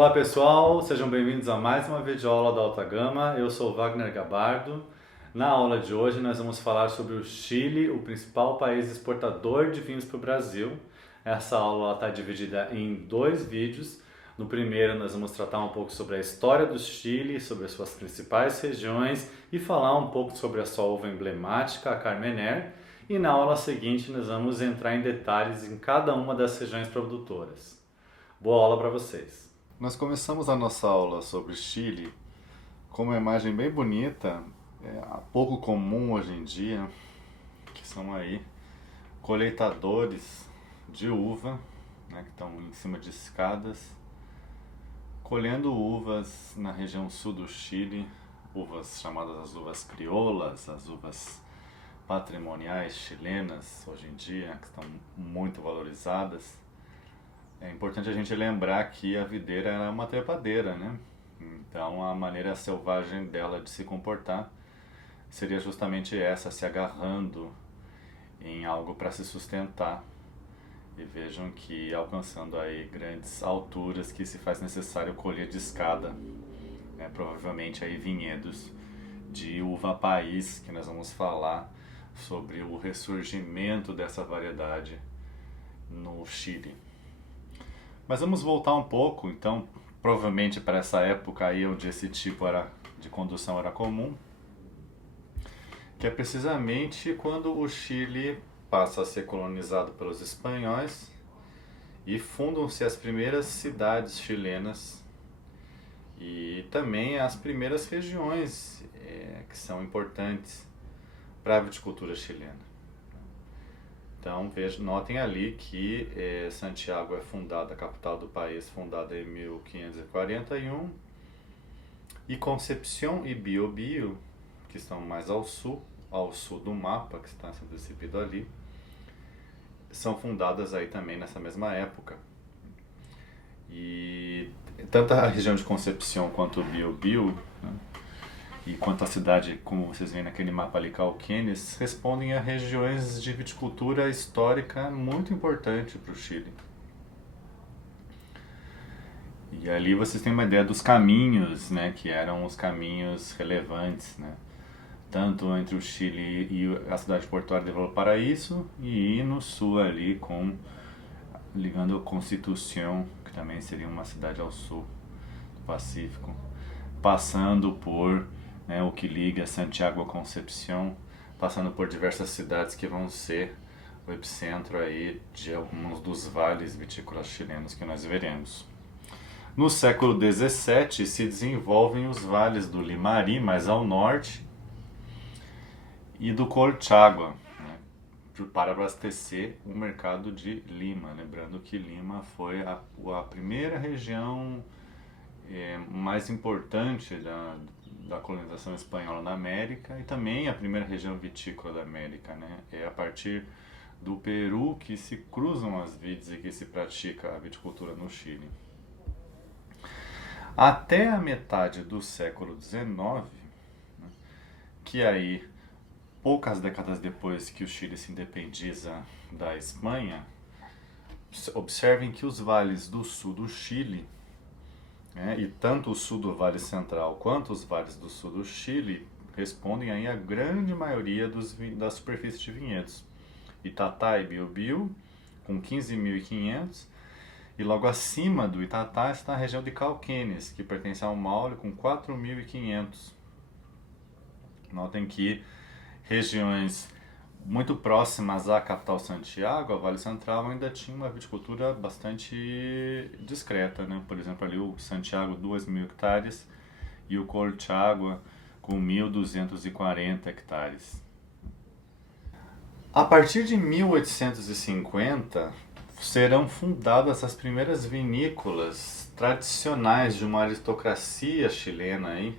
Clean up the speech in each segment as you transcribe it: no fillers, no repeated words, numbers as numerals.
Olá pessoal, sejam bem-vindos a mais uma videoaula da Alta Gama. Eu sou Wagner Gabardo. Na aula de hoje nós vamos falar sobre o Chile, o principal país exportador de vinhos para o Brasil. Essa aula está dividida em dois vídeos. No primeiro nós vamos tratar um pouco sobre a história do Chile, sobre as suas principais regiões e falar um pouco sobre a sua uva emblemática, a Carmener. E na aula seguinte nós vamos entrar em detalhes em cada uma das regiões produtoras. Boa aula para vocês! Nós começamos a nossa aula sobre Chile com uma imagem bem bonita, pouco comum hoje em dia, que são aí colheitadores de uva, né, que estão em cima de escadas, colhendo uvas na região sul do Chile, uvas chamadas as uvas crioulas, as uvas patrimoniais chilenas hoje em dia, que estão muito valorizadas. É importante a gente lembrar que a videira é uma trepadeira, né? Então a maneira selvagem dela de se comportar seria justamente essa, se agarrando em algo para se sustentar. E vejam que alcançando aí grandes alturas que se faz necessário colher de escada, né? Provavelmente aí vinhedos de uva país, que nós vamos falar sobre o ressurgimento dessa variedade no Chile. Mas vamos voltar um pouco, então, provavelmente para essa época aí onde esse tipo de condução era comum, que é precisamente quando o Chile passa a ser colonizado pelos espanhóis e fundam-se as primeiras cidades chilenas e também as primeiras regiões que são importantes para a viticultura chilena. Então notem ali que Santiago é fundada, a capital do país, fundada em 1541, e Concepción e Biobío, que estão mais ao sul do mapa, que está sendo exibido ali, são fundadas aí também nessa mesma época. E tanto a região de Concepción quanto o Biobío, né, e quanto à cidade, como vocês veem naquele mapa ali, Cauquenes, respondem a regiões de viticultura histórica muito importante para o Chile. E ali vocês têm uma ideia dos caminhos, né, que eram os caminhos relevantes, né, tanto entre o Chile e a cidade portuária de Valparaíso, e no sul ali, ligando a Constitución, que também seria uma cidade ao sul do Pacífico, passando por o que liga Santiago a Concepción, passando por diversas cidades que vão ser o epicentro aí de alguns dos vales vitícolas chilenos que nós veremos. No século XVII se desenvolvem os vales do Limarí, mais ao norte, e do Colchagua, né, para abastecer o mercado de Lima. Lembrando que Lima foi a primeira região mais importante da colonização espanhola na América e também a primeira região vitícola da América, né? É a partir do Peru que se cruzam as vides e que se pratica a viticultura no Chile. Até a metade do século XIX, né, que aí, poucas décadas depois que o Chile se independiza da Espanha, observem que os vales do sul do Chile, e tanto o sul do Vale Central quanto os vales do sul do Chile respondem aí a grande maioria da superfície de vinhedos. Itatá e Biobío, com 15.500, e logo acima do Itatá está a região de Cauquenes, que pertence ao Maule, com 4.500. Notem que regiões muito próximas à capital Santiago, a Vale Central, ainda tinha uma viticultura bastante discreta, né? Por exemplo, ali o Santiago, 2.000 hectares, e o Colchagua, com 1.240 hectares. A partir de 1850, serão fundadas as primeiras vinícolas tradicionais de uma aristocracia chilena, aí,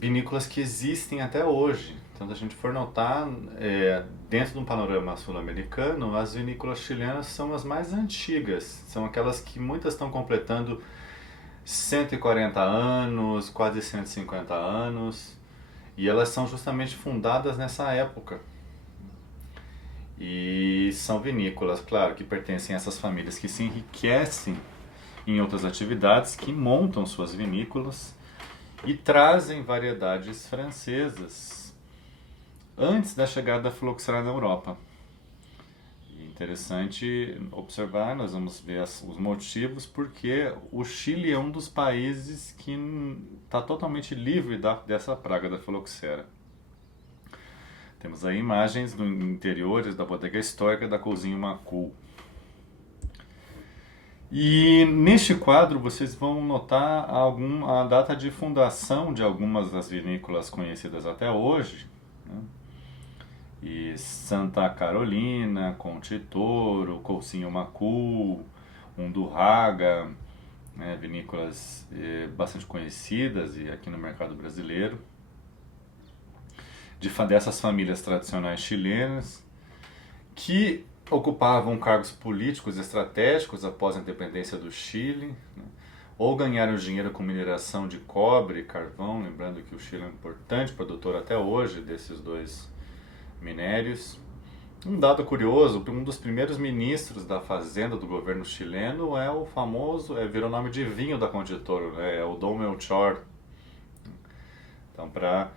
vinícolas que existem até hoje. Então, se a gente for notar, dentro de um panorama sul-americano, as vinícolas chilenas são as mais antigas. São aquelas que muitas estão completando 140 anos, quase 150 anos. E elas são justamente fundadas nessa época. E são vinícolas, claro, que pertencem a essas famílias que se enriquecem em outras atividades que montam suas vinícolas e trazem variedades francesas antes da chegada da filoxera na Europa. Interessante observar, nós vamos ver os motivos, porque o Chile é um dos países que está totalmente livre dessa praga da filoxera. Temos aí imagens do interiores da bodega histórica da Cousinho Macul. E neste quadro vocês vão notar a data de fundação de algumas das vinícolas conhecidas até hoje, né? E Santa Carolina, Conte Toro, Cousinho Macul, Undurraga, né, vinícolas bastante conhecidas e aqui no mercado brasileiro, dessas famílias tradicionais chilenas que ocupavam cargos políticos estratégicos após a independência do Chile, né, ou ganharam dinheiro com mineração de cobre e carvão, lembrando que o Chile é um importante produtor até hoje desses dois minérios. Um dado curioso, um dos primeiros ministros da fazenda do governo chileno é o famoso, virou nome de vinho da Conde Toro, né? É o Dom Melchor. Então, para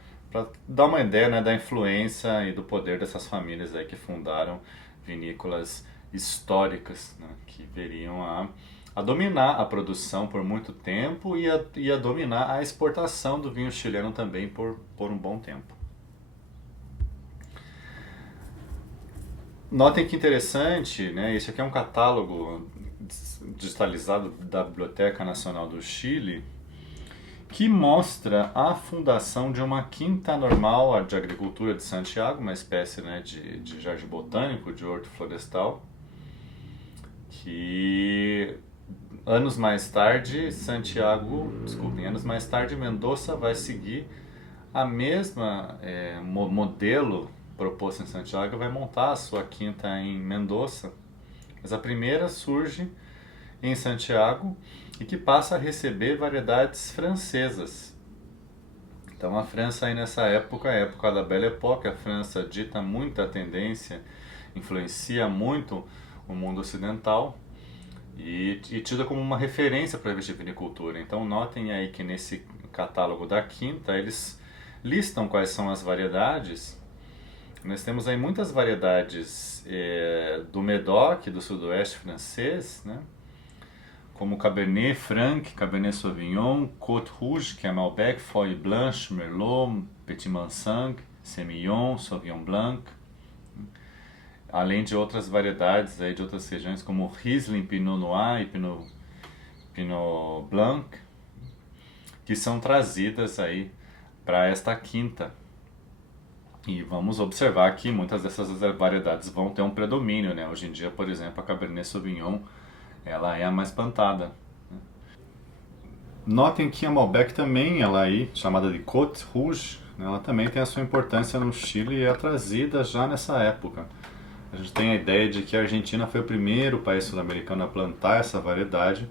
dar uma ideia, né, da influência e do poder dessas famílias aí que fundaram vinícolas históricas, né, que veriam a dominar a produção por muito tempo e a dominar a exportação do vinho chileno também por um bom tempo. Notem que interessante, né? Esse aqui é um catálogo digitalizado da Biblioteca Nacional do Chile, que mostra a fundação de uma quinta normal de agricultura de Santiago, uma espécie, né, de jardim botânico, de horto florestal, que anos mais tarde Mendoza vai seguir a mesma modelo proposto em Santiago, vai montar a sua quinta em Mendoza, mas a primeira surge em Santiago e que passa a receber variedades francesas. Então a França aí nessa época, a época da Belle Époque, a França dita muita tendência, influencia muito o mundo ocidental e tida como uma referência para a vitivinicultura. Então notem aí que nesse catálogo da quinta eles listam quais são as variedades. Nós temos aí muitas variedades do Médoc, do sudoeste francês, né? Como Cabernet Franc, Cabernet Sauvignon, Côte Rouge, que é Malbec, Feuille Blanche, Merlot, Petit Mansang, Semillon, Sauvignon Blanc, além de outras variedades aí de outras regiões como Riesling, Pinot Noir e Pinot Blanc, que são trazidas aí para esta quinta. E vamos observar que muitas dessas variedades vão ter um predomínio, né? Hoje em dia, por exemplo, a Cabernet Sauvignon, ela é a mais plantada. Notem que a Malbec também, ela aí, chamada de Côte Rouge, ela também tem a sua importância no Chile e é trazida já nessa época. A gente tem a ideia de que a Argentina foi o primeiro país sul-americano a plantar essa variedade,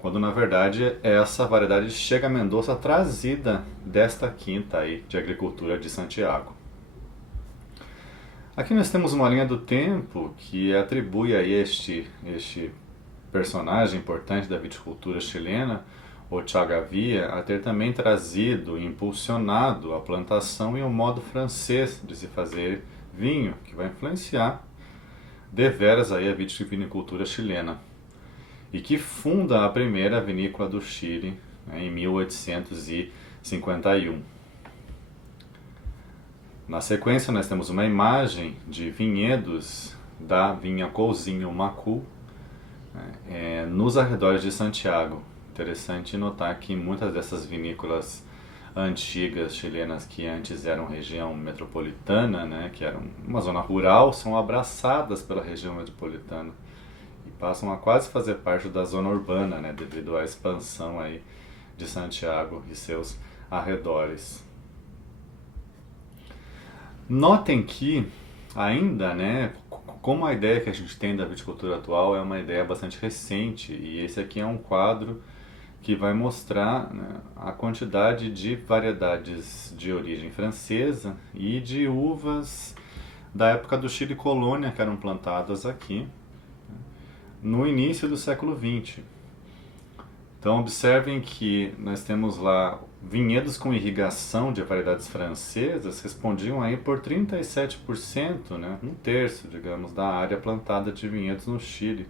quando na verdade essa variedade chega a Mendoza trazida desta quinta aí de agricultura de Santiago. Aqui nós temos uma linha do tempo que atribui a este personagem importante da viticultura chilena, o Chagavia, a ter também trazido e impulsionado a plantação e o modo francês de se fazer vinho, que vai influenciar deveras aí a vitivinicultura chilena, e que funda a primeira vinícola do Chile, né, em 1851. Na sequência nós temos uma imagem de vinhedos da vinha Cousinho Macul, nos arredores de Santiago. Interessante notar que muitas dessas vinícolas antigas chilenas que antes eram região metropolitana, né, que eram uma zona rural, são abraçadas pela região metropolitana e passam a quase fazer parte da zona urbana, né, devido à expansão aí de Santiago e seus arredores. Notem que ainda, né, como a ideia que a gente tem da viticultura atual é uma ideia bastante recente, e esse aqui é um quadro que vai mostrar, né, a quantidade de variedades de origem francesa e de uvas da época do Chile colônia que eram plantadas aqui, né, no início do século XX. Então observem que nós temos lá vinhedos com irrigação de variedades francesas respondiam aí por 37%, né, um terço, digamos, da área plantada de vinhedos no Chile.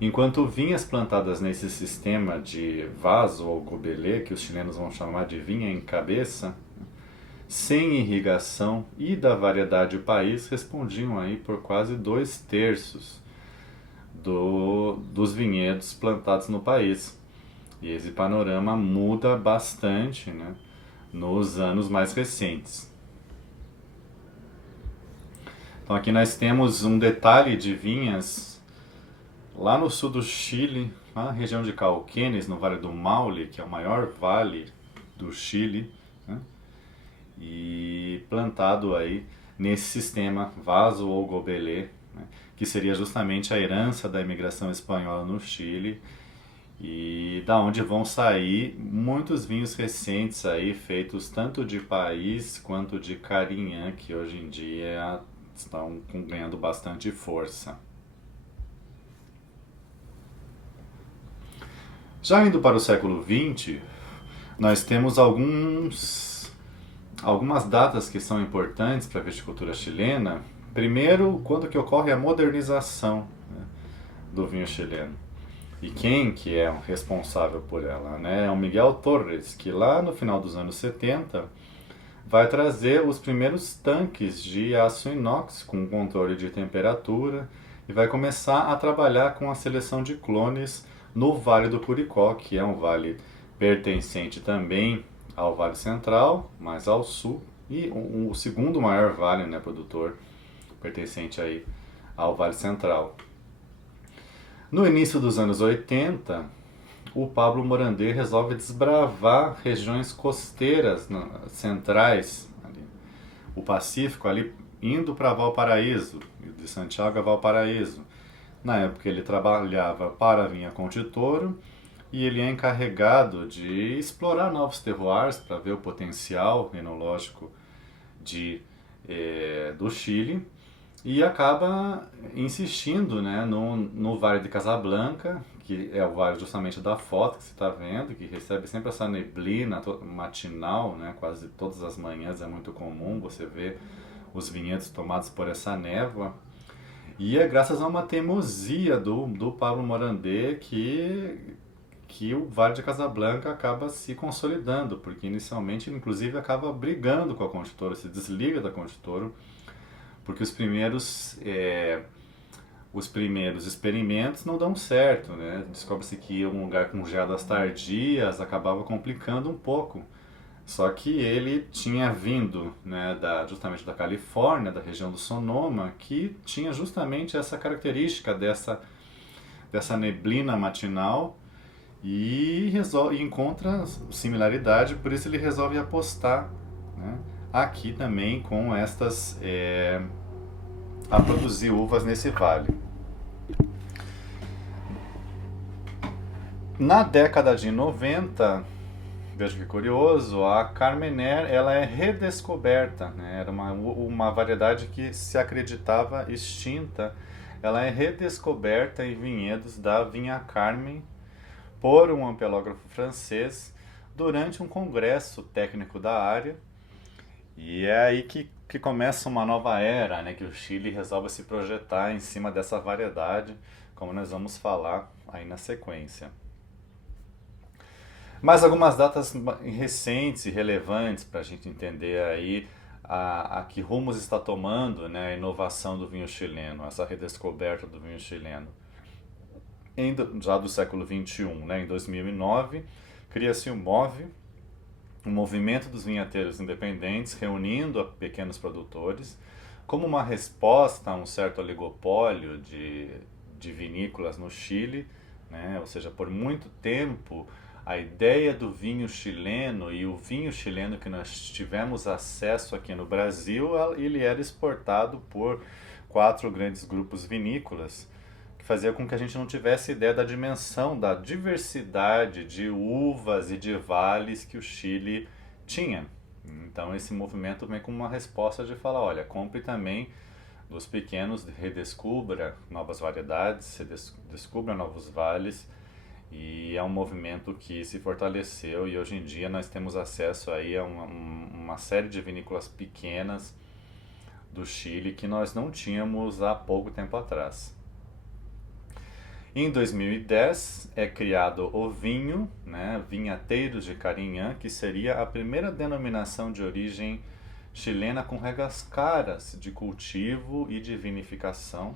Enquanto vinhas plantadas nesse sistema de vaso ou gobelê, que os chilenos vão chamar de vinha em cabeça, sem irrigação e da variedade do país, respondiam aí por quase 2/3 dos vinhedos plantados no país. E esse panorama muda bastante, né, nos anos mais recentes. Então aqui nós temos um detalhe de vinhas lá no sul do Chile, na região de Cauquenes, no Vale do Maule, que é o maior vale do Chile, né, e plantado aí nesse sistema vaso ou gobelê, né, que seria justamente a herança da imigração espanhola no Chile, e da onde vão sair muitos vinhos recentes aí, feitos tanto de país quanto de Carignan, que hoje em dia estão ganhando bastante força. Já indo para o século XX, nós temos algumas datas que são importantes para a viticultura chilena. Primeiro, quando que ocorre a modernização, né, do vinho chileno. E quem que é o responsável por ela, né? É o Miguel Torres, que lá no final dos anos 70 vai trazer os primeiros tanques de aço inox com controle de temperatura e vai começar a trabalhar com a seleção de clones no Vale do Curicó, que é um vale pertencente também ao Vale Central, mais ao sul, e o segundo maior vale, né, produtor, pertencente aí ao Vale Central. No início dos anos 80, o Pablo Morandé resolve desbravar regiões costeiras centrais, ali, o Pacífico, ali indo para Valparaíso, de Santiago a Valparaíso. Na época ele trabalhava para a Vinha Conde Toro e ele é encarregado de explorar novos terroirs para ver o potencial enológico do Chile. E acaba insistindo, né, no Vale de Casablanca, que é o vale justamente da foto que você está vendo, que recebe sempre essa neblina matinal, né, quase todas as manhãs é muito comum você ver os vinhedos tomados por essa névoa. E é graças a uma teimosia do Pablo Morandé que o Vale de Casablanca acaba se consolidando, porque inicialmente, inclusive, acaba brigando com a Conde Toro, se desliga da Conde Toro, porque os primeiros experimentos não dão certo, né? Descobre-se que um lugar com geadas tardias acabava complicando um pouco. Só que ele tinha vindo, né, justamente da Califórnia, da região do Sonoma, que tinha justamente essa característica dessa neblina matinal e encontra similaridade, por isso ele resolve apostar, né, aqui também com a produzir uvas nesse vale. Na década de 90, veja que curioso, a Carmener ela é redescoberta, né? Era uma variedade que se acreditava extinta. Ela é redescoberta em vinhedos da Vinha Carmen por um ampelógrafo francês durante um congresso técnico da área. E é aí que começa uma nova era, né, que o Chile resolve se projetar em cima dessa variedade, como nós vamos falar aí na sequência. Mas algumas datas recentes e relevantes para a gente entender aí a que rumos está tomando, né, a inovação do vinho chileno, essa redescoberta do vinho chileno. Já do século XXI, né, em 2009, cria-se o MOVE, um movimento dos vinhateiros independentes reunindo pequenos produtores como uma resposta a um certo oligopólio de vinícolas no Chile, né? Ou seja, por muito tempo a ideia do vinho chileno e o vinho chileno que nós tivemos acesso aqui no Brasil, ele era exportado por 4 grandes grupos vinícolas, que fazia com que a gente não tivesse ideia da dimensão, da diversidade de uvas e de vales que o Chile tinha. Então esse movimento vem como uma resposta de falar, olha, compre também dos pequenos, redescubra novas variedades, descubra novos vales E é um movimento que se fortaleceu e hoje em dia nós temos acesso aí a uma série de vinícolas pequenas do Chile que nós não tínhamos há pouco tempo atrás. Em 2010 é criado o vinho, né, Vinhateiros de Carinhã, que seria a primeira denominação de origem chilena com regras claras de cultivo e de vinificação,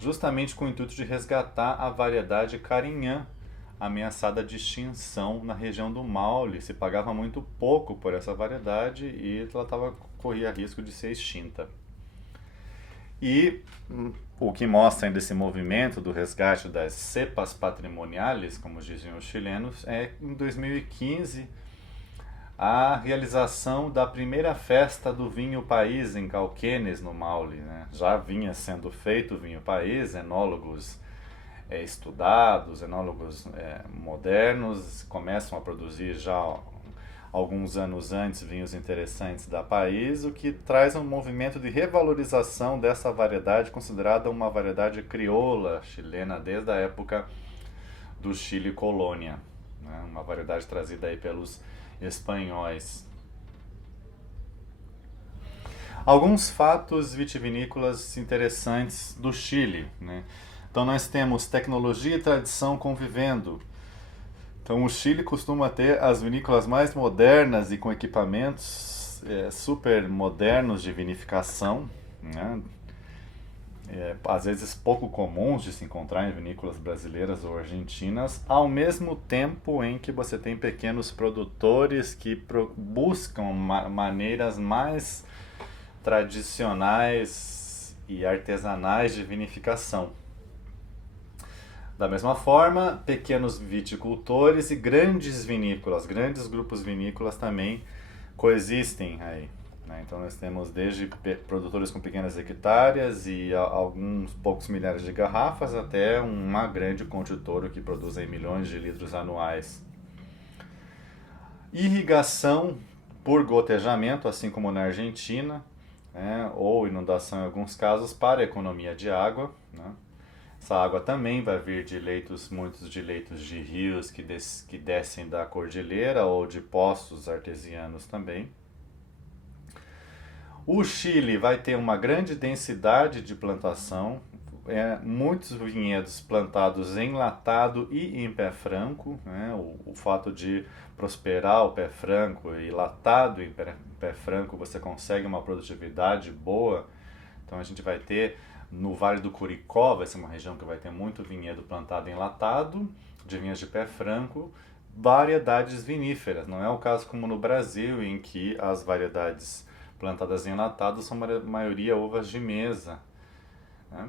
justamente com o intuito de resgatar a variedade Carinhã, ameaçada de extinção na região do Maule. Se pagava muito pouco por essa variedade e ela corria risco de ser extinta. E o que mostra ainda esse movimento do resgate das cepas patrimoniais, como diziam os chilenos, é em 2015 a realização da primeira festa do Vinho País em Cauquenes, no Maule, né? Já vinha sendo feito o Vinho País, enólogos estudados, enólogos modernos começam a produzir já alguns anos antes vinhos interessantes da País, o que traz um movimento de revalorização dessa variedade, considerada uma variedade crioula chilena desde a época do Chile colônia, né? Uma variedade trazida aí pelos espanhóis. Alguns fatos vitivinícolas interessantes do Chile, né? Então nós temos tecnologia e tradição convivendo. Então o Chile costuma ter as vinícolas mais modernas e com equipamentos super modernos de vinificação, né? Às vezes pouco comuns de se encontrar em vinícolas brasileiras ou argentinas, ao mesmo tempo em que você tem pequenos produtores que buscam maneiras mais tradicionais e artesanais de vinificação. Da mesma forma, pequenos viticultores e grandes vinícolas, grandes grupos vinícolas também coexistem aí, né? Então nós temos desde produtores com pequenas hectares e alguns poucos milhares de garrafas até uma grande consultora que produz aí milhões de litros anuais. Irrigação por gotejamento, assim como na Argentina, né? Ou inundação em alguns casos para a economia de água, né? Essa água também vai vir de muitos de leitos de rios que descem da cordilheira ou de poços artesianos também. O Chile vai ter uma grande densidade de plantação, muitos vinhedos plantados enlatado e em pé franco, né? O fato de prosperar o pé franco e latado em pé franco, você consegue uma produtividade boa. Então a gente vai ter no Vale do Curicó, vai ser uma região que vai ter muito vinhedo plantado enlatado, de vinhas de pé franco, variedades viníferas. Não é o caso como no Brasil, em que as variedades plantadas enlatadas são a maioria uvas de mesa, né?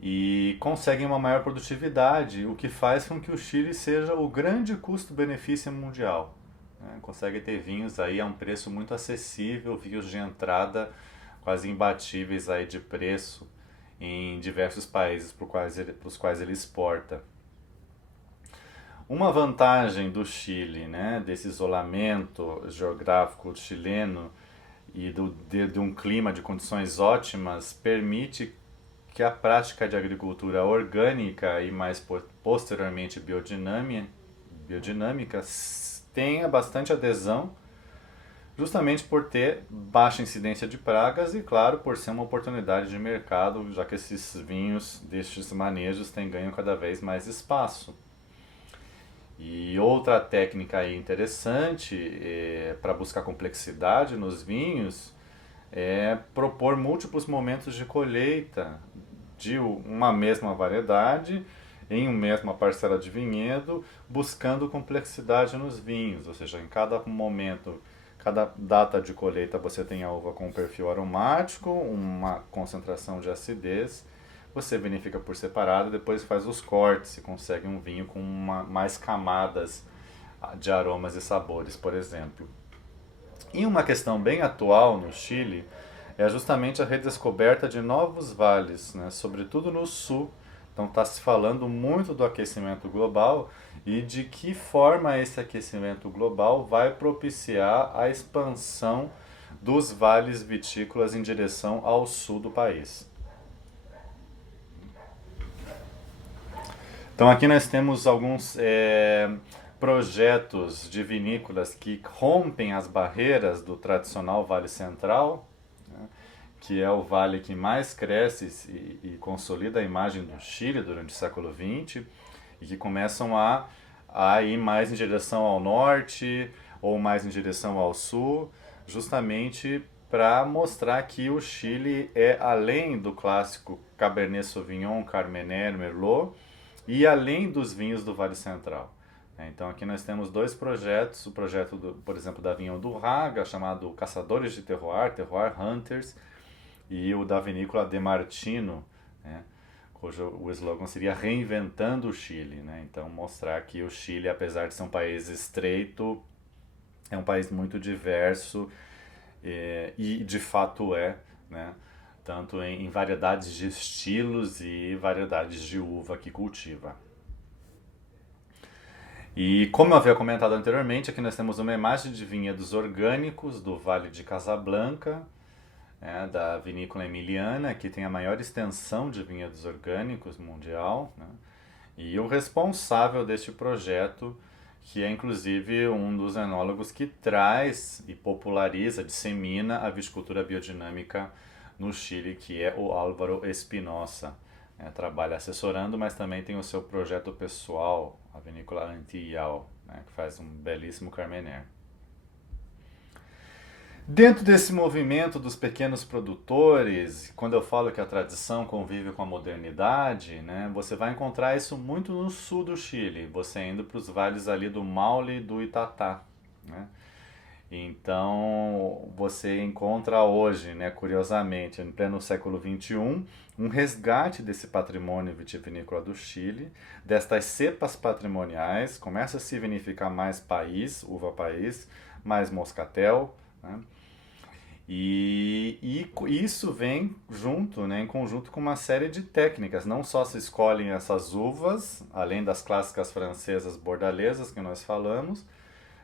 E conseguem uma maior produtividade, o que faz com que o Chile seja o grande custo-benefício mundial, né? Consegue ter vinhos aí a um preço muito acessível, vinhos de entrada quase imbatíveis aí de preço em diversos países para os quais ele exporta. Uma vantagem do Chile, né, desse isolamento geográfico chileno e de um clima de condições ótimas, permite que a prática de agricultura orgânica e mais posteriormente biodinâmica tenha bastante adesão, justamente por ter baixa incidência de pragas e, claro, por ser uma oportunidade de mercado, já que esses vinhos destes manejos têm ganho cada vez mais espaço. E outra técnica aí interessante para buscar complexidade nos vinhos é propor múltiplos momentos de colheita de uma mesma variedade em uma mesma parcela de vinhedo, buscando complexidade nos vinhos, ou seja, em cada momento, cada data de colheita você tem a uva com um perfil aromático, uma concentração de acidez, você vinifica por separado e depois faz os cortes e consegue um vinho com mais camadas de aromas e sabores, por exemplo. E uma questão bem atual no Chile é justamente a redescoberta de novos vales, né, sobretudo no sul. Então está se falando muito do aquecimento global e de que forma esse aquecimento global vai propiciar a expansão dos vales vitícolas em direção ao sul do país. Então aqui nós temos alguns projetos de vinícolas que rompem as barreiras do tradicional Vale Central, né, que é o vale que mais cresce e consolida a imagem do Chile durante o século XX, e que começam a ir mais em direção ao norte ou mais em direção ao sul, justamente para mostrar que o Chile é além do clássico Cabernet Sauvignon, Carmener, Merlot, e além dos vinhos do Vale Central. Então aqui nós temos dois projetos, o projeto, por exemplo, da Vinha do Raga, chamado Caçadores de Terroir, Terroir Hunters, e o da vinícola De Martino, né, cujo o slogan seria Reinventando o Chile. Né? Então mostrar que o Chile, apesar de ser um país estreito, é um país muito diverso e de fato né? Tanto em variedades de estilos e variedades de uva que cultiva. E como eu havia comentado anteriormente, aqui nós temos uma imagem de vinhedos orgânicos do Vale de Casablanca, da vinícola Emiliana, que tem a maior extensão de vinhedos orgânicos mundial, né? E o responsável deste projeto, que é inclusive um dos enólogos que traz e populariza, dissemina a viticultura biodinâmica no Chile, que é o Álvaro Espinosa. Trabalha assessorando, mas também tem o seu projeto pessoal, a vinícola Antillao, né, que faz um belíssimo Carmener. Dentro desse movimento dos pequenos produtores, quando eu falo que a tradição convive com a modernidade, né, você vai encontrar isso muito no sul do Chile, você indo para os vales ali do Maule e do Itatá, né? Então você encontra hoje, né, curiosamente, em pleno século XXI, um resgate desse patrimônio vitivinícola do Chile, destas cepas patrimoniais, começa a se vinificar mais país, uva país, mais moscatel, né? E isso vem junto, né, em conjunto com uma série de técnicas. Não só se escolhem essas uvas, além das clássicas francesas bordalesas que nós falamos,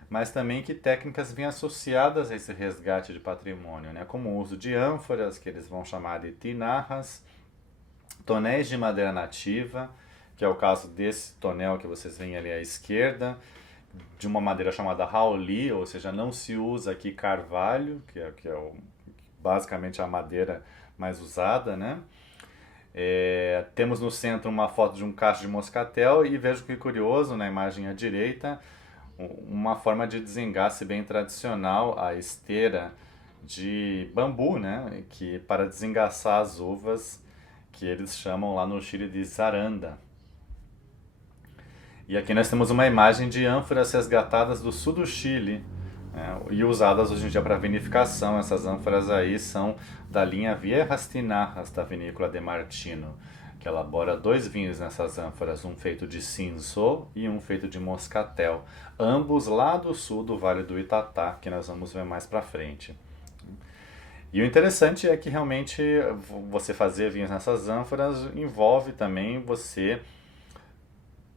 mas também que técnicas vêm associadas a esse resgate de patrimônio, né, como o uso de ânforas, que eles vão chamar de tinarras, tonéis de madeira nativa, que é o caso desse tonel que vocês veem ali à esquerda, de uma madeira chamada Rauli, ou seja, não se usa aqui carvalho, que é basicamente a madeira mais usada, né? Temos no centro uma foto de um cacho de moscatel e vejo que curioso, na imagem à direita, uma forma de desengace bem tradicional, a esteira de bambu, né? Que para desengaçar as uvas, que eles chamam lá no Chile de zaranda. E aqui nós temos uma imagem de ânforas resgatadas do sul do Chile, né, e usadas hoje em dia para vinificação. Essas ânforas aí são da linha Viejas Tinarras da vinícola De Martino, que elabora 2 vinhos nessas ânforas, um feito de cinzô e um feito de moscatel, ambos lá do sul do Vale do Itatá, que nós vamos ver mais para frente. E o interessante é que realmente você fazer vinhos nessas ânforas envolve também você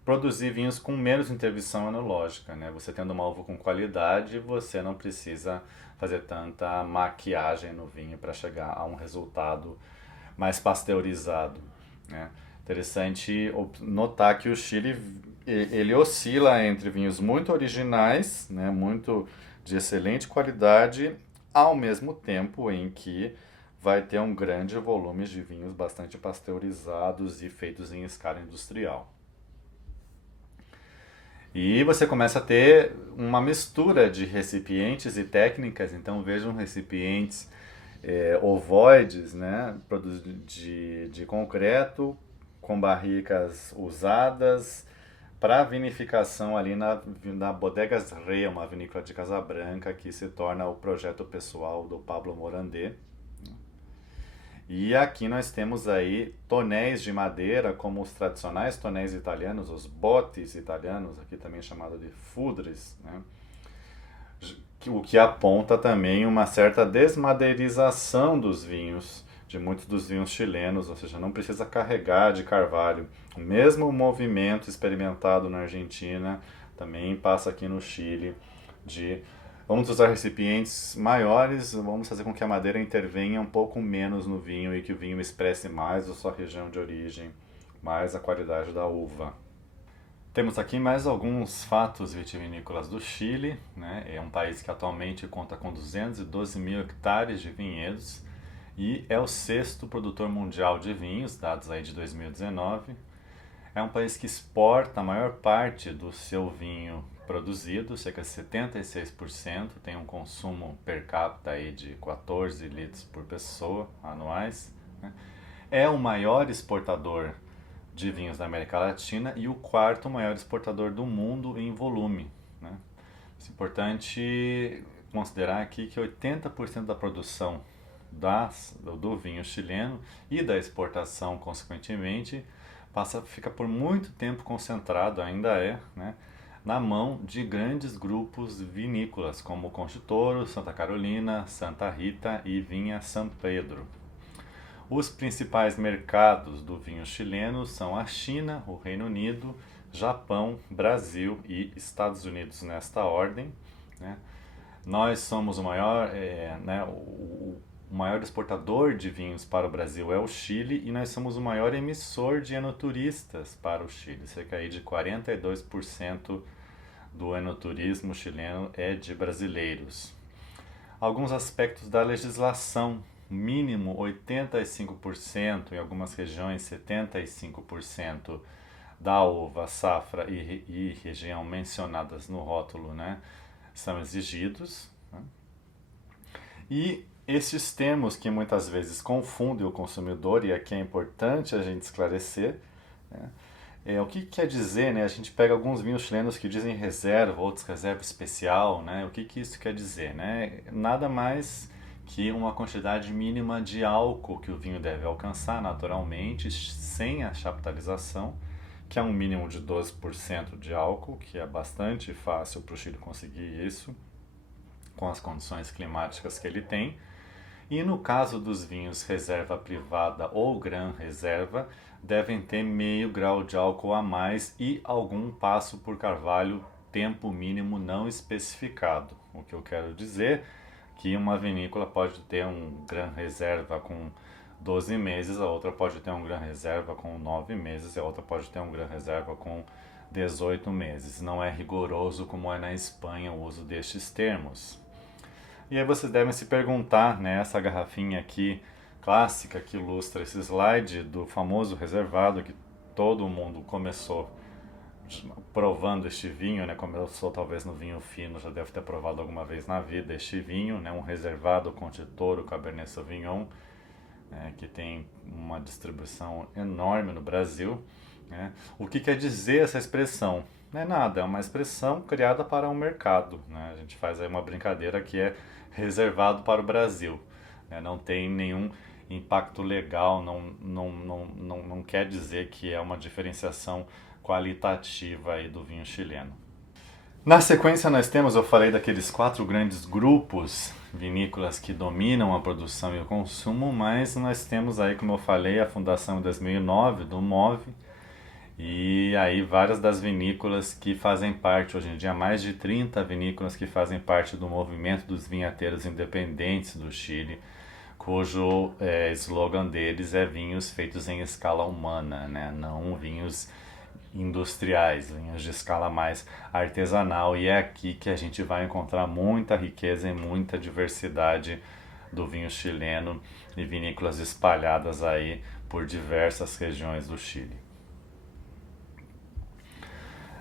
produzir vinhos com menos intervenção enológica, né? Você tendo uma uva com qualidade, você não precisa fazer tanta maquiagem no vinho para chegar a um resultado mais pasteurizado, né? Interessante notar que o Chile ele oscila entre vinhos muito originais, né? Muito de excelente qualidade, ao mesmo tempo em que vai ter um grande volume de vinhos bastante pasteurizados e feitos em escala industrial. E você começa a ter uma mistura de recipientes e técnicas, então vejam recipientes ovoides, né, de concreto, com barricas usadas para vinificação ali na Bodegas Rey, uma vinícola de Casabranca, que se torna o projeto pessoal do Pablo Morandé. E aqui nós temos aí tonéis de madeira, como os tradicionais tonéis italianos, os botes italianos, aqui também chamado de fudres, né? O que aponta também uma certa desmadeirização dos vinhos, de muitos dos vinhos chilenos, ou seja, não precisa carregar de carvalho. O mesmo movimento experimentado na Argentina também passa aqui no Chile de vamos usar recipientes maiores, vamos fazer com que a madeira intervenha um pouco menos no vinho e que o vinho expresse mais a sua região de origem, mais a qualidade da uva. Temos aqui mais alguns fatos vitivinícolas do Chile, né? É um país que atualmente conta com 212 mil hectares de vinhedos e é o sexto produtor mundial de vinhos, dados aí de 2019. É um país que exporta a maior parte do seu vinho produzido, cerca de 76%, tem um consumo per capita aí de 14 litros por pessoa anuais, né? É o maior exportador de vinhos da América Latina e o quarto maior exportador do mundo em volume, né? É importante considerar aqui que 80% da produção do vinho chileno e da exportação, consequentemente, fica por muito tempo concentrado, ainda né, na mão de grandes grupos vinícolas, como Conchitoro, Santa Carolina, Santa Rita e Vinha San Pedro. Os principais mercados do vinho chileno são a China, o Reino Unido, Japão, Brasil e Estados Unidos nesta ordem, né? Nós somos o maior exportador de vinhos para o Brasil é o Chile e nós somos o maior emissor de enoturistas para o Chile. Cerca aí de 42% do enoturismo chileno é de brasileiros. Alguns aspectos da legislação: mínimo 85%, em algumas regiões 75% da uva, safra e região mencionadas no rótulo, né, são exigidos, né? E esses termos que muitas vezes confundem o consumidor, e aqui é importante a gente esclarecer, né? O que quer dizer, né? A gente pega alguns vinhos chilenos que dizem reserva, outros reserva especial, né? O que isso quer dizer, né? Nada mais que uma quantidade mínima de álcool que o vinho deve alcançar naturalmente, sem a chaptalização, que é um mínimo de 12% de álcool, que é bastante fácil para o Chile conseguir isso, com as condições climáticas que ele tem. E no caso dos vinhos reserva privada ou gran reserva, devem ter meio grau de álcool a mais e algum passo por carvalho, tempo mínimo não especificado. O que eu quero dizer que uma vinícola pode ter um gran reserva com 12 meses, a outra pode ter um gran reserva com 9 meses, e a outra pode ter um gran reserva com 18 meses. Não é rigoroso como é na Espanha o uso destes termos. E aí vocês devem se perguntar, né, essa garrafinha aqui clássica que ilustra esse slide do famoso reservado que todo mundo começou provando este vinho, né? Começou talvez no vinho fino, já deve ter provado alguma vez na vida este vinho, né? Um reservado Conchitoro Cabernet Sauvignon, que tem uma distribuição enorme no Brasil, né? O que quer dizer essa expressão? Não é nada, é uma expressão criada para um mercado, né? A gente faz aí uma brincadeira que é reservado para o Brasil, né? Não tem nenhum impacto legal, não quer dizer que é uma diferenciação qualitativa aí do vinho chileno. Na sequência nós temos, eu falei daqueles 4 grandes grupos vinícolas que dominam a produção e o consumo, mas nós temos aí, como eu falei, a fundação em 2009 do MOV, e aí várias das vinícolas que fazem parte, hoje em dia mais de 30 vinícolas que fazem parte do movimento dos vinhateiros independentes do Chile, cujo slogan deles é vinhos feitos em escala humana, né? Não vinhos industriais, vinhos de escala mais artesanal, e é aqui que a gente vai encontrar muita riqueza e muita diversidade do vinho chileno e vinícolas espalhadas aí por diversas regiões do Chile.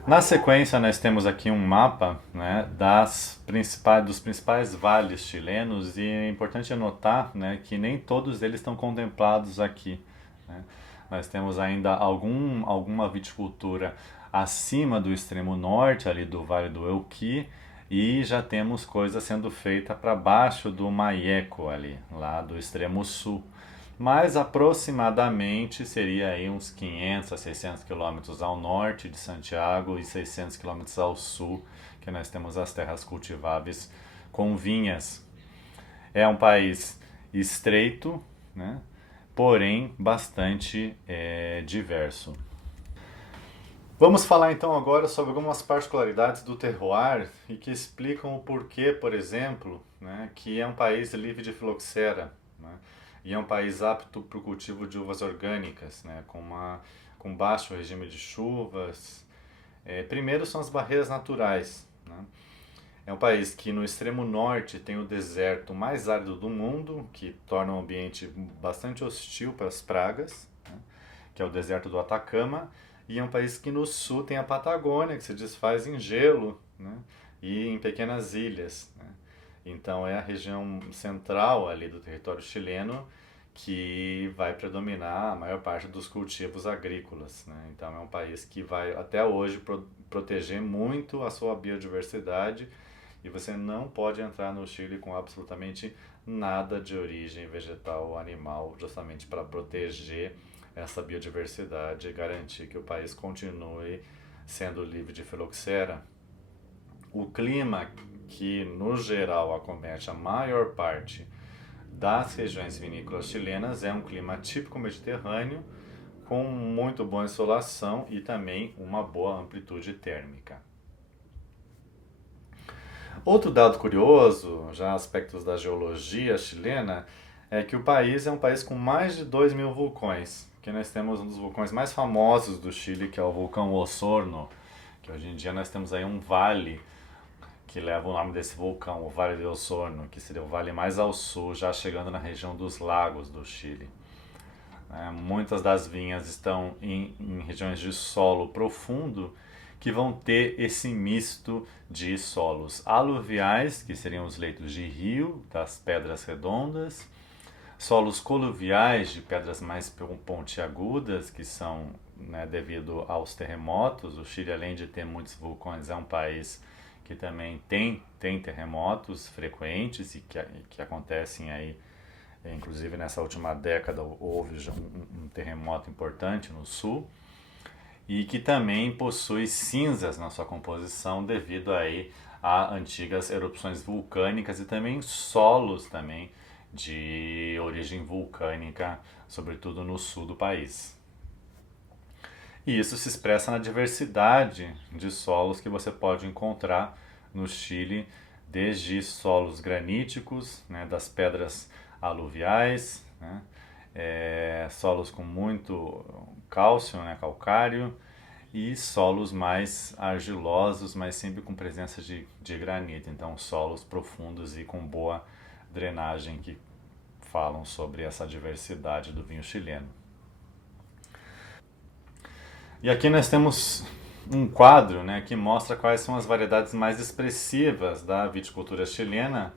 Na sequência nós temos aqui um mapa, né, dos principais vales chilenos, e é importante notar, né, que nem todos eles estão contemplados aqui, né? Nós temos ainda alguma viticultura acima do extremo norte, ali do Vale do Elqui, e já temos coisa sendo feita para baixo do Maieco, ali, lá do extremo sul. Mas aproximadamente seria aí uns 500 a 600 quilômetros ao norte de Santiago e 600 quilômetros ao sul, que nós temos as terras cultiváveis com vinhas. É um país estreito, né? Porém bastante diverso. Vamos falar então agora sobre algumas particularidades do terroir e que explicam o porquê, por exemplo, né, que é um país livre de filoxera, né, e é um país apto para o cultivo de uvas orgânicas, né, com baixo regime de chuvas, Primeiro são as barreiras naturais, né? É um país que no extremo norte tem o deserto mais árido do mundo, que torna o ambiente bastante hostil para as pragas, né? Que é o deserto do Atacama, e é um país que no sul tem a Patagônia, que se desfaz em gelo, né? E em pequenas ilhas, né? Então é a região central ali do território chileno que vai predominar a maior parte dos cultivos agrícolas, né? Então é um país que vai até hoje proteger muito a sua biodiversidade, e você não pode entrar no Chile com absolutamente nada de origem vegetal ou animal, justamente para proteger essa biodiversidade e garantir que o país continue sendo livre de filoxera. O clima que, no geral, acomete a maior parte das regiões vinícolas chilenas é um clima típico mediterrâneo, com muito boa insolação e também uma boa amplitude térmica. Outro dado curioso, já aspectos da geologia chilena, é que o país é um país com mais de 2.000 vulcões, que nós temos um dos vulcões mais famosos do Chile, que é o vulcão Osorno, que hoje em dia nós temos aí um vale que leva o nome desse vulcão, o Vale de Osorno, que seria o vale mais ao sul, já chegando na região dos lagos do Chile. Muitas das vinhas estão em regiões de solo profundo, que vão ter esse misto de solos aluviais, que seriam os leitos de rio, das pedras redondas, solos coluviais, de pedras mais pontiagudas, que são, né, devido aos terremotos. O Chile, além de ter muitos vulcões, é um país que também tem terremotos frequentes e que acontecem aí, inclusive nessa última década houve já um terremoto importante no sul, e que também possui cinzas na sua composição devido aí a antigas erupções vulcânicas e também solos também de origem vulcânica, sobretudo no sul do país. E isso se expressa na diversidade de solos que você pode encontrar no Chile, desde solos graníticos, né, das pedras aluviais, né, solos com muito cálcio, né, calcário, e solos mais argilosos, mas sempre com presença de granito. Então, solos profundos e com boa drenagem, que falam sobre essa diversidade do vinho chileno. E aqui nós temos um quadro, né, que mostra quais são as variedades mais expressivas da viticultura chilena,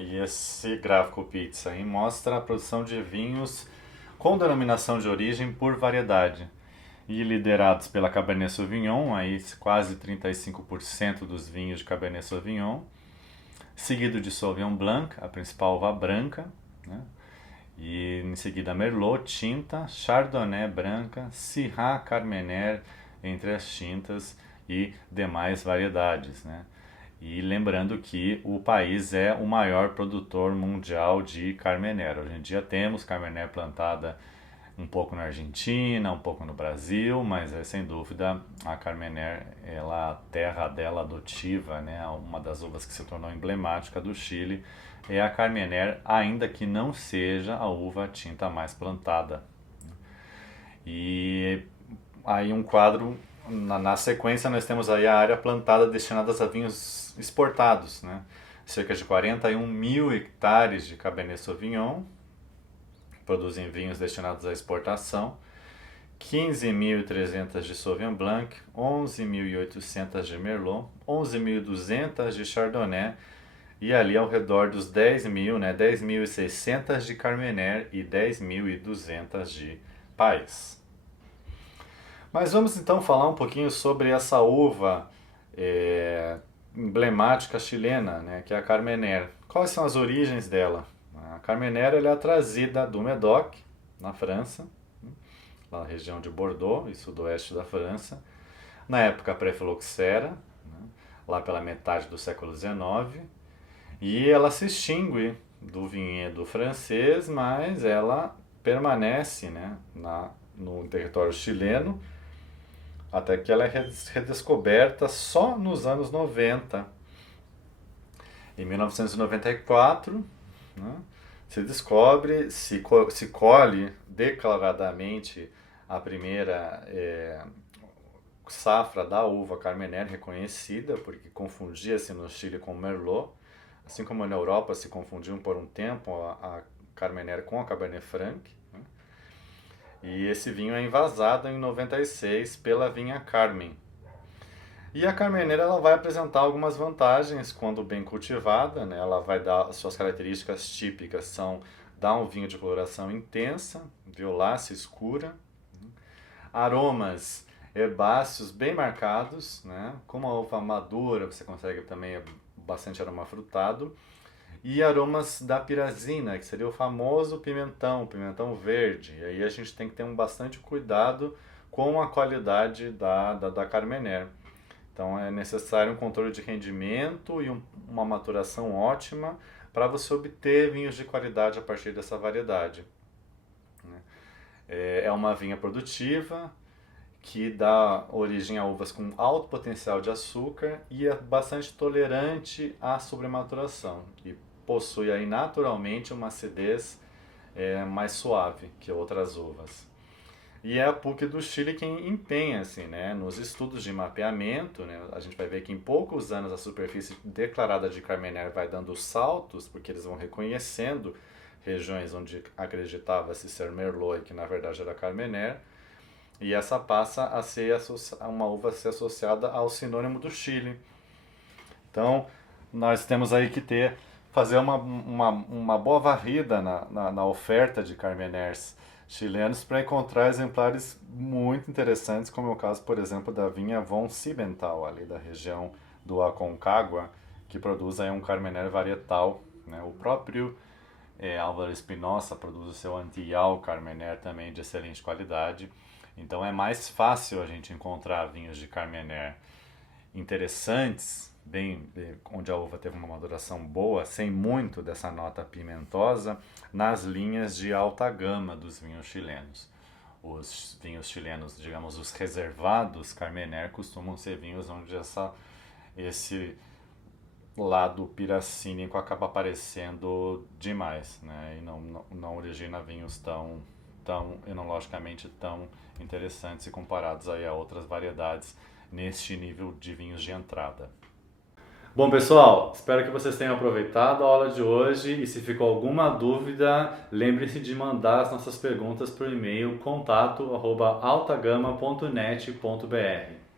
e esse gráfico pizza aí mostra a produção de vinhos com denominação de origem por variedade, e liderados pela Cabernet Sauvignon, aí quase 35% dos vinhos de Cabernet Sauvignon, seguido de Sauvignon Blanc, a principal uva branca, né? E em seguida Merlot, tinta, Chardonnay branca, Syrah, Carmener, entre as tintas e demais variedades, né? E lembrando que o país é o maior produtor mundial de Carmener. Hoje em dia temos Carmener plantada um pouco na Argentina, um pouco no Brasil, mas sem dúvida a Carmener, a terra dela adotiva, né? Uma das uvas que se tornou emblemática do Chile é a Carmener, ainda que não seja a uva tinta mais plantada. E aí um quadro, na sequência nós temos aí a área plantada destinada a vinhos exportados, né? Cerca de 41 mil hectares de Cabernet Sauvignon produzem vinhos destinados à exportação, 15.300 de Sauvignon Blanc, 11.800 de Merlot, 11.200 de Chardonnay, e ali ao redor dos 10.000, né, 10.600 de Carmener e 10.200 de País. Mas vamos então falar um pouquinho sobre essa uva emblemática chilena, né, que é a Carmener. Quais são as origens dela? A Carmener ela é trazida do Médoc, na França, lá na região de Bordeaux e sudoeste da França, na época pré-filoxera, né, lá pela metade do século XIX, e ela se extingue do vinhedo francês, mas ela permanece, né, no território chileno, até que ela é redescoberta só nos anos 90. Em 1994, né, se descobre, se colhe declaradamente a primeira safra da uva Carmener reconhecida, porque confundia-se no Chile com Merlot, assim como na Europa se confundiam por um tempo a Carmener com a Cabernet Franc, né? E esse vinho é envasado em 96 pela vinha Carmen. E a Carmener ela vai apresentar algumas vantagens quando bem cultivada, né? Ela vai dar as suas características típicas, são dar um vinho de coloração intensa, violácea, escura, aromas herbáceos bem marcados, né? Como a uva madura, você consegue também bastante aroma frutado, e aromas da pirazina, que seria o famoso pimentão verde. E aí a gente tem que ter bastante cuidado com a qualidade da Carmener. Então é necessário um controle de rendimento e uma maturação ótima para você obter vinhos de qualidade a partir dessa variedade. É uma vinha produtiva que dá origem a uvas com alto potencial de açúcar e é bastante tolerante à sobrematuração e possui aí naturalmente uma acidez mais suave que outras uvas. E é a PUC do Chile quem empenha, assim, né, nos estudos de mapeamento, né, a gente vai ver que em poucos anos a superfície declarada de Carmener vai dando saltos, porque eles vão reconhecendo regiões onde acreditava-se ser Merlot e que na verdade era Carmener, e essa passa a ser uma uva a ser associada ao sinônimo do Chile. Então, nós temos aí que fazer uma boa varrida na oferta de Carmeners chilenos para encontrar exemplares muito interessantes, como é o caso, por exemplo, da vinha Von Siebenthal, ali da região do Aconcagua, que produz aí um Carmener varietal, né? O próprio Álvaro Espinosa produz o seu Antillão Carmener também de excelente qualidade. Então é mais fácil a gente encontrar vinhos de Carmener interessantes, onde a uva teve uma maduração boa, sem muito dessa nota pimentosa, nas linhas de alta gama dos vinhos chilenos. Os vinhos chilenos, digamos, os reservados Carmener, costumam ser vinhos onde esse lado piracínico acaba aparecendo demais, né? E não origina vinhos tão enologicamente tão interessantes e comparados aí a outras variedades neste nível de vinhos de entrada. Bom, pessoal, espero que vocês tenham aproveitado a aula de hoje e se ficou alguma dúvida, lembre-se de mandar as nossas perguntas por e-mail contato@altagama.net.br.